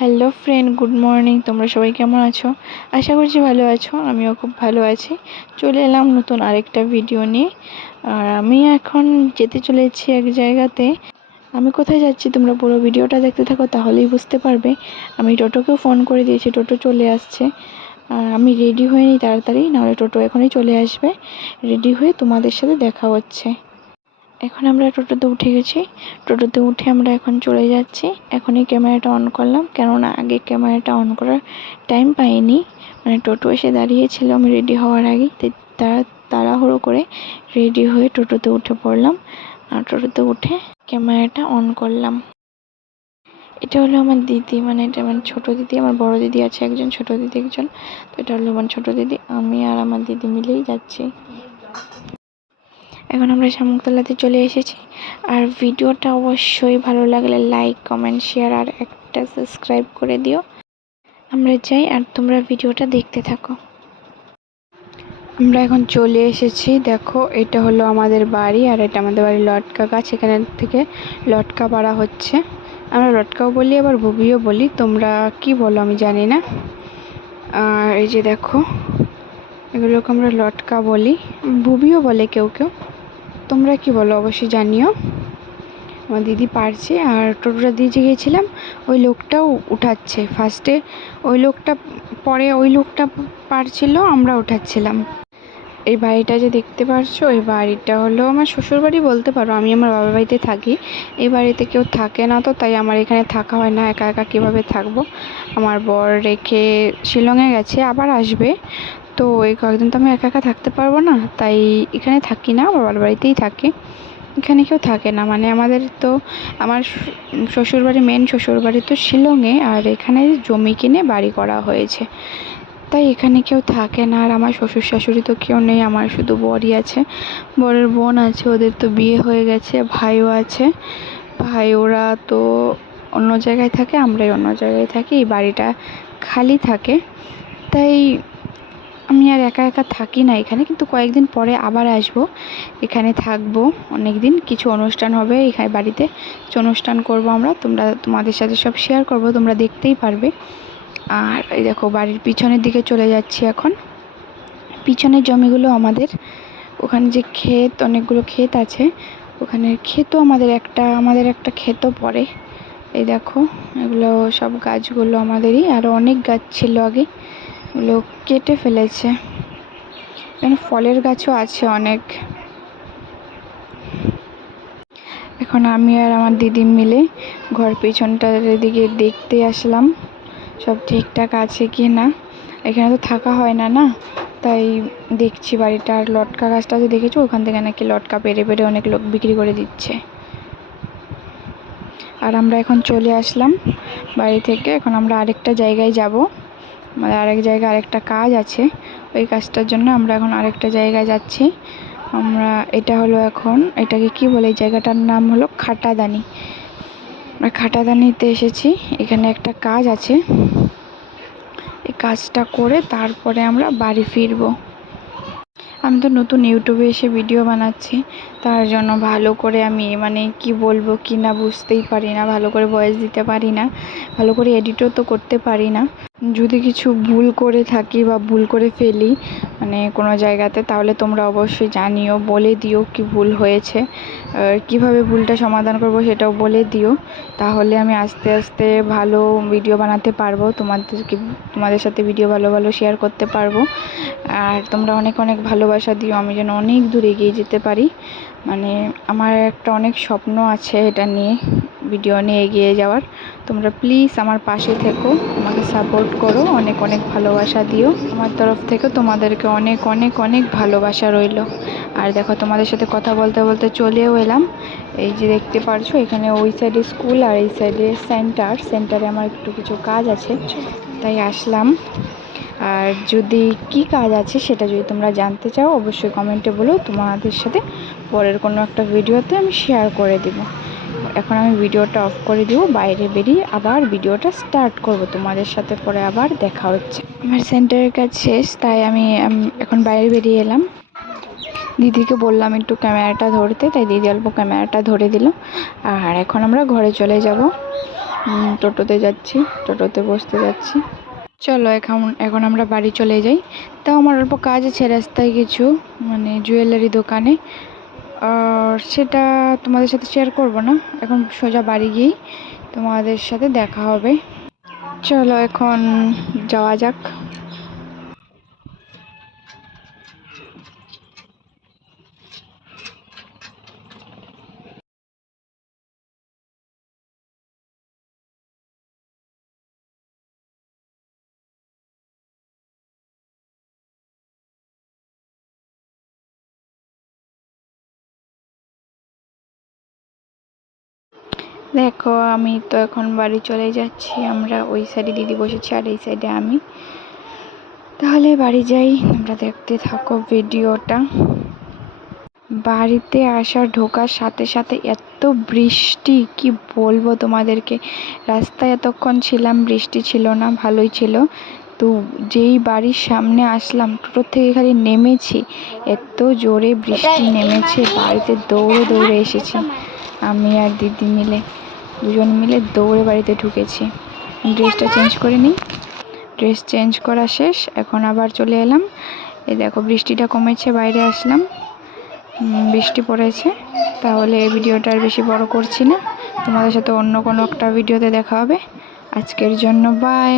Hello friend, good morning. তোমরা সবাই কেমন আছো? আশা করছি ভালো আছো। আমিও খুব ভালো আছি। চলে এলাম নতুন আরেকটা ভিডিও নিয়ে। আর আমি এখন যেতে চলেছি এক জায়গাতে। আমি কোথায় যাচ্ছি তোমরা পুরো ভিডিওটা দেখতে থাকো, তাহলেই বুঝতে পারবে। আমি টোটোকেও ফোন করে দিয়েছি, টোটো চলে আসছে। আর আমি রেডি হয়ে নিই তাড়াতাড়ি, নাহলে টোটো এখনই চলে আসবে। রেডি হয়ে তোমাদের সাথে দেখা হচ্ছে। এখন আমরা টোটোতে উঠে গেছি। টোটোতে উঠে আমরা এখন চলে যাচ্ছি। এখনই ক্যামেরাটা অন করলাম, কেননা আগে ক্যামেরাটা অন করার টাইম পাইনি। মানে টোটো এসে দাঁড়িয়েছিল আমি রেডি হওয়ার আগেই, তাই তাড়াহুড়ো করে রেডি হয়ে টোটোতে উঠে পড়লাম। আর টোটোতে উঠে ক্যামেরাটা অন করলাম। এটা হলো আমার দিদি, মানে এটা আমার ছোটো দিদি। আমার বড় দিদি আছে একজন, ছোটো দিদি একজন। তো এটা হলো আমার ছোটো দিদি। আমি আর আমার দিদি মিলেই যাচ্ছি। এখন আমরা শামুকতলাতে চলে এসেছি। আর ভিডিওটা অবশ্যই ভালো লাগলে লাইক, কমেন্ট, শেয়ার আর একটা সাবস্ক্রাইব করে দিও। আমরা যাই আর তোমরা ভিডিওটা দেখতে থাকো। আমরা এখন চলে এসেছি। দেখো, এটা হলো আমাদের বাড়ি, আর এটা আমাদের বাড়ির লটকা গাছ। এখান থেকে লটকা পাড়া হচ্ছে। আমরা লটকাও বলি, আবার ভুবিও বলি। তোমরা কি বলো আমি জানি না। আর এই যে দেখো, এগুলোকে আমরা লটকা বলি, ভুবিও বলে কেউ কেউ। তোমরা কি বলো অবশ্যই জানিও। আমার দিদি পারছে, আর টোটোটা দিয়ে যে গিয়েছিলাম ওই লোকটাও উঠাচ্ছে ফার্স্টে। ওই লোকটা পরে ওই লোকটা পারছিল, আমরা উঠাচ্ছিলাম। এই বাড়িটা যে দেখতে পারছো, এই বাড়িটা হলো আমার শ্বশুর বাড়ি বলতে পারো। আমি আমার বাবার বাড়িতে থাকি। এই বাড়িতে কেউ থাকে না, তো তাই আমার এখানে থাকা হয় না। একা একা কীভাবে থাকবো। আমার বর রেখে শিলংয়ে গেছে, আবার আসবে। তো এই কয়েকদিন তো আমি একা একা থাকতে পারবো না, তাই এখানে থাকি না, বাবার বাড়িতেই থাকি। এখানে কেউ থাকে না, মানে আমাদের তো আমার শ্বশুরবাড়ি, মেন শ্বশুরবাড়ি তো শিলংয়ে, আর এখানে জমি কিনে বাড়ি করা হয়েছে, তাই এখানে কেউ থাকে না। আর আমার শ্বশুর শাশুড়ি তো কেউ নেই, আমার শুধু বরই আছে। বরের বোন আছে, ওদের তো বিয়ে হয়ে গেছে, ভাইও আছে। ভাই ওরা তো অন্য জায়গায় থাকে, আমরাই অন্য জায়গায় থাকি। এই বাড়িটা খালি থাকে, তাই আমি আর একা একা থাকি না এখানে। কিন্তু কয়েকদিন পরে আবার আসবো, এখানে থাকবো অনেক দিন। কিছু অনুষ্ঠান হবে এখানে বাড়িতে, কিছু অনুষ্ঠান করবো আমরা। তোমাদের সাথে সব শেয়ার করব, তোমরা দেখতেই পারবে। আর এই দেখো, বাড়ির পিছনের দিকে চলে যাচ্ছি এখন। পিছনের জমিগুলো আমাদের, ওখানে যে ক্ষেত, অনেকগুলো ক্ষেত আছে, ওখানে ক্ষেতও আমাদের একটা ক্ষেতও পড়ে। এই দেখো, এগুলো সব গাছগুলো আমাদেরই। আরও অনেক গাছ ছিল আগে, ওগুলো কেটে ফেলেছে। এখানে ফলের গাছও আছে অনেক। এখন আমি আর আমার দিদি মিলে ঘর পিছনটার দিকে দেখতে আসলাম, সব ঠিকঠাক আছে কি না। এখানে তো থাকা হয় না না, তাই দেখছি বাড়িটা। আর লটকা গাছটা যে দেখেছো, ওখান থেকে নাকি লটকা পেরে পেরে অনেক লোক বিক্রি করে দিচ্ছে। আর আমরা এখন চলে আসলাম বাড়ি থেকে। এখন আমরা আরেকটা জায়গায় যাব, আমাদের আরেক জায়গায় আরেকটা কাজ আছে। ওই কাজটার জন্য আমরা এখন আরেকটা জায়গায় যাচ্ছি। আমরা এটা হলো এখন, এটাকে কি বলে, এই জায়গাটার নাম হলো খাটাদানি। আমরা খাটাদানিতে এসেছি। এখানে একটা কাজ আছে, এই কাজটা করে তারপরে আমরা বাড়ি ফিরবো। আমি তো নতুন ইউটিউবে এসে ভিডিও বানাচ্ছি, তার জন্য ভালো করে আমি মানে কি বলবো কি না বুঝতেই পারি না, ভালো করে ভয়েস দিতে পারি না, ভালো করে এডিটও তো করতে পারি না। যদি কিছু ভুল করে থাকি বা ভুল করে ফেলি মানে কোনো জায়গাতে, তাহলে তোমরা অবশ্যই জানিও, বলে দিও কি ভুল হয়েছে। কিভাবে ভুলটা সমাধান করব সেটাও বলে দিও, তাহলে আমি আস্তে আস্তে ভালো ভিডিও বানাতে পারবো, তোমাদের সাথে ভিডিও ভালো ভালো শেয়ার করতে পারবো। আর তোমরা অনেক অনেক ভালোবাসা দিও, আমি যেন অনেক দূর এগিয়ে যেতে পারি। মানে আমার একটা অনেক স্বপ্ন আছে এটা নিয়ে, ভিডিও নিয়ে এগিয়ে যাওয়ার। তোমরা প্লিজ আমার পাশে থেকো, আমাকে সাপোর্ট করো, অনেক অনেক ভালোবাসা দিও। আমার তরফ থেকে তোমাদেরকে অনেক অনেক অনেক ভালোবাসা রইল। আর দেখো, তোমাদের সাথে কথা বলতে বলতে চলেও এলাম। এই যে দেখতে পারছো, এখানে ওই সাইডে স্কুল আর এই সাইডে সেন্টারে আমার একটু কিছু কাজ আছে, তাই আসলাম। আর যদি কি কাজ আছে সেটা যদি তোমরা জানতে চাও, অবশ্যই কমেন্টে বলো, তোমাদের সাথে পরের কোনো একটা ভিডিওতে আমি শেয়ার করে দেব। এখন আমি ভিডিওটা অফ করে দিব, বাইরে বেরিয়ে আবার ভিডিওটা স্টার্ট করব। তোমাদের সাথে পরে আবার দেখা হচ্ছে। আমার সেন্টারের কাজ শেষ, তাই আমি এখন বাইরে বেরিয়ে এলাম। দিদিকে বললাম একটু ক্যামেরাটা ধরতে, তাই দিদি অল্প ক্যামেরাটা ধরে দিল। আর এখন আমরা ঘরে চলে যাব। টোটোতে যাচ্ছি, টোটোতে বসতে যাচ্ছি। চলো এখন আমরা বাড়ি চলে যাই। তাও আমার অল্প কাজ আছে রাস্তায় কিছু, মানে জুয়েলারি দোকানে, আর সেটা তোমাদের সাথে শেয়ার করব না। এখন সোজা বাড়ি গিয়েই তোমাদের সাথে দেখা হবে। চলো এখন যাওয়া যাক। দেখো আমি তো এখন বাড়ি চলে যাচ্ছি। আমরা ওই সাইডে দিদি বসেছি আর এই সাইডে আমি। তাহলে বাড়ি যাই, তোমরা দেখতে থাকো ভিডিওটা। বাড়িতে ঢোকার সাথে সাথে এত বৃষ্টি, কি বলবো তোমাদেরকে। রাস্তায় এতক্ষণ ছিলাম, বৃষ্টি ছিল না, ভালোই ছিল। তো যেই বাড়ির সামনে আসলাম, টোটো থেকে খালি নেমেছি, এত জোরে বৃষ্টি নেমেছে, বাড়িতে দৌড়ে দৌড়ে এসেছি। আমি আর দিদি মিলে, দুজন মিলে দৌড়ে বাড়িতে ঢুকেছি। ড্রেসটা চেঞ্জ করে নিই। ড্রেস চেঞ্জ করা শেষ, এখন আবার চলে এলাম। এই দেখো বৃষ্টিটা কমেছে, বাইরে আসলাম, বৃষ্টি পড়েছে। তাহলে এই ভিডিওটা আর বেশি বড় করছি না, তোমাদের সাথে অন্য কোনো একটা ভিডিওতে দেখা হবে। আজকের জন্য বাই।